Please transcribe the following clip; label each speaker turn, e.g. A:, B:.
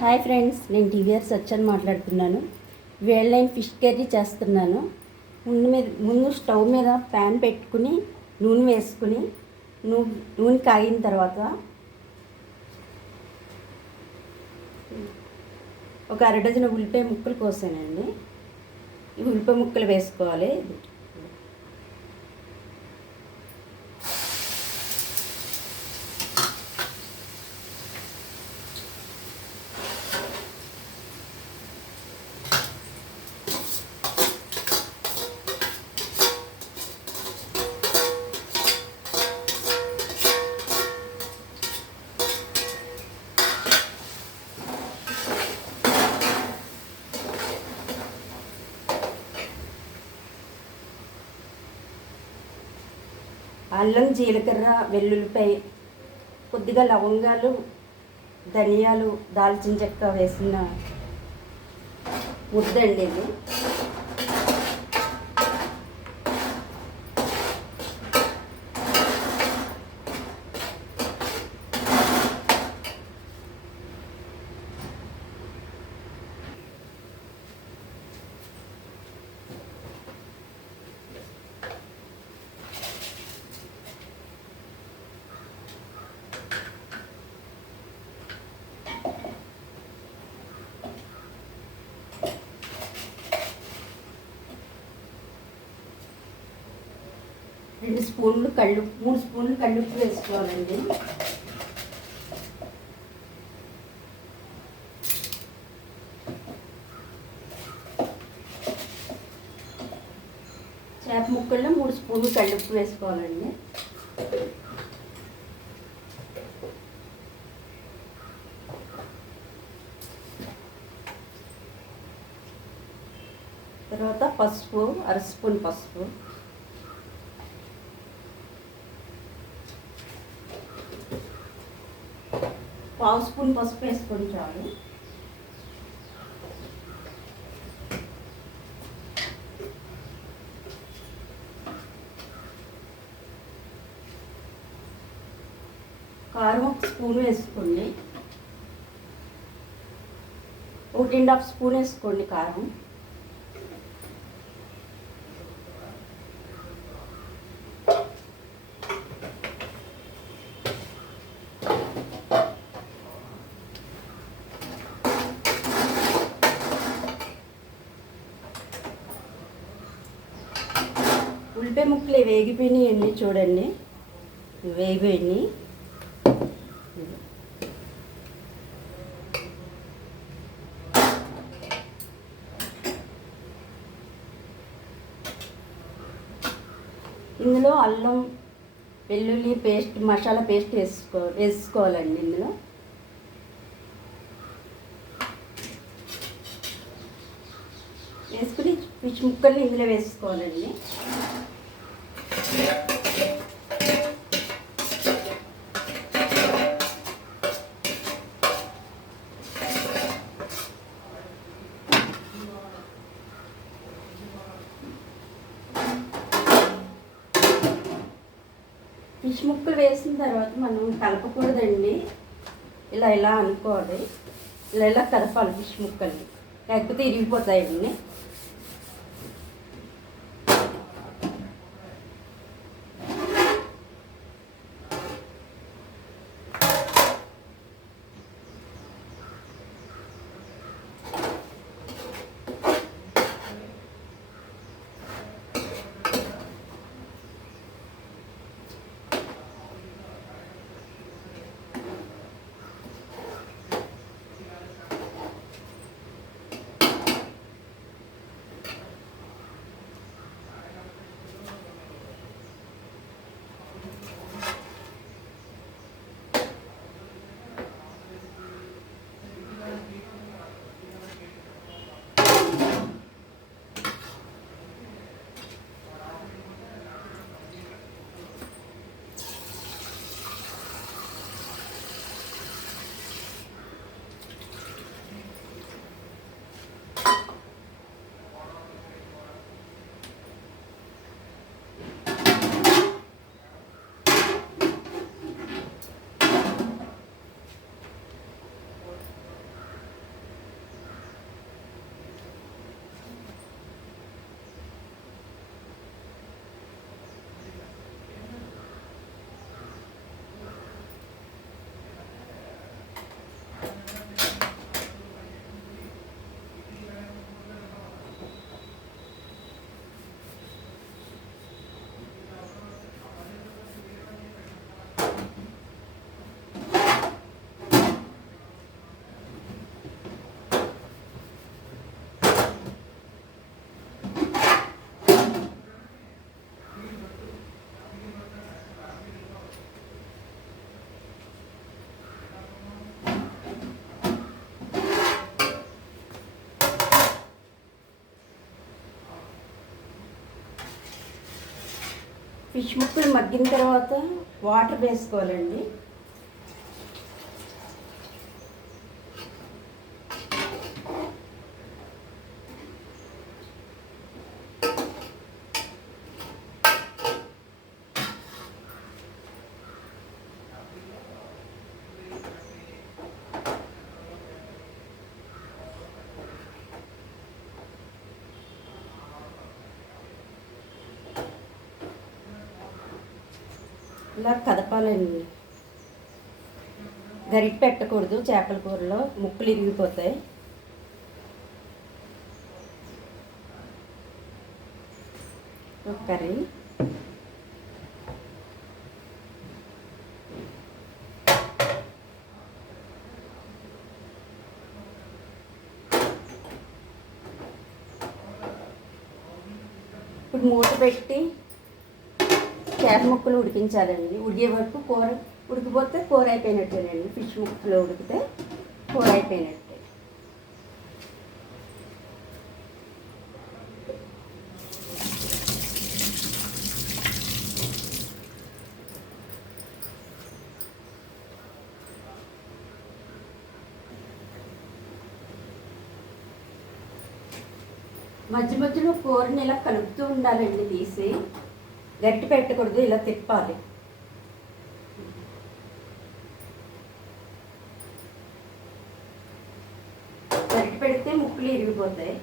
A: Hi friends నేను TVR సచ్చన్ మాట్లాడుతున్నాను. వేల్ లైన్ ఫిష్ కర్రీ చేస్తున్నాను. ముందు మీద ముందు స్టవ్ మీద ప్యాన్ పెట్టుకుని నూనె వేసుకుని నూనె నూనె కాగిన తర్వాత ఒక అర డజన్ ఉల్లిపాయ ముక్కలు కోసానండి. ఈ ఉల్లిపాయ ముక్కలు వేసుకోవాలి. అల్లం జీలకర్ర వెల్లుల్లిపై కొద్దిగా లవంగాలు ధనియాలు దాల్చిన చెక్క వేసిన ముద్దండి ఇది. రెండు స్పూన్లు కళ్ళు మూడు స్పూన్లు కళ్ళుప్పు వేసుకోవాలండి. చేప ముక్కల్లో మూడు స్పూన్లు కళ్ళుప్పు వేసుకోవాలండి. తర్వాత పసుపు అర స్పూన్ పసుపు. పావు స్పూన్ పసుపు వేసుకొని చాలు. కారం ఒక స్పూన్ వేసుకోండి. ఒకటి అండ్ హాఫ్ స్పూన్ వేసుకోండి కారం. ఉల్లిపాయ ముక్కలు వేగిపోయినాయండి చూడండి. వేగిపోయినాయి. ఇందులో అల్లం వెల్లుల్లి పేస్ట్ మసాలా పేస్ట్ వేసుకో వేసుకోవాలండి ఇందులో. వేసుకుని పిచ్చి ముక్కల్ని ఇందులో వేసుకోవాలండి. ఫిష్ ముక్కలు వేసిన తర్వాత మనం కలపకూడదండి. ఇలా ఇలా అనుకోవాలి. ఇలా ఇలా కలపాలి ఫిష్ ముక్కల్ని లేకపోతే ఇరిగిపోతాయండి ఫిష్ ముక్కలు మగ్గిన తర్వాత వాటర్ వేసుకోవాలండి. ఇలా కదపాలండి. గరిట పెట్టకూడదు చేపల కూరలో ముక్కులు ఇరిగిపోతాయి. కర్రీ ఇప్పుడు మూత పెట్టి చేప ముక్కలు ఉడికించాలండి. ఉడికే వరకు కూర ఉడికిపోతే కూర అయిపోయినట్టేనండి. ఫిష్ ముక్కలు ఉడికితే కూర అయిపోయినట్టు. మధ్య మధ్యలో కూరని ఇలా కలుపుతూ ఉండాలండి తీసి. గట్టి పెట్టకూడదు ఇలా తిప్పాలి. గట్టి పెడితే ముక్కులు ఇరిగిపోతాయి.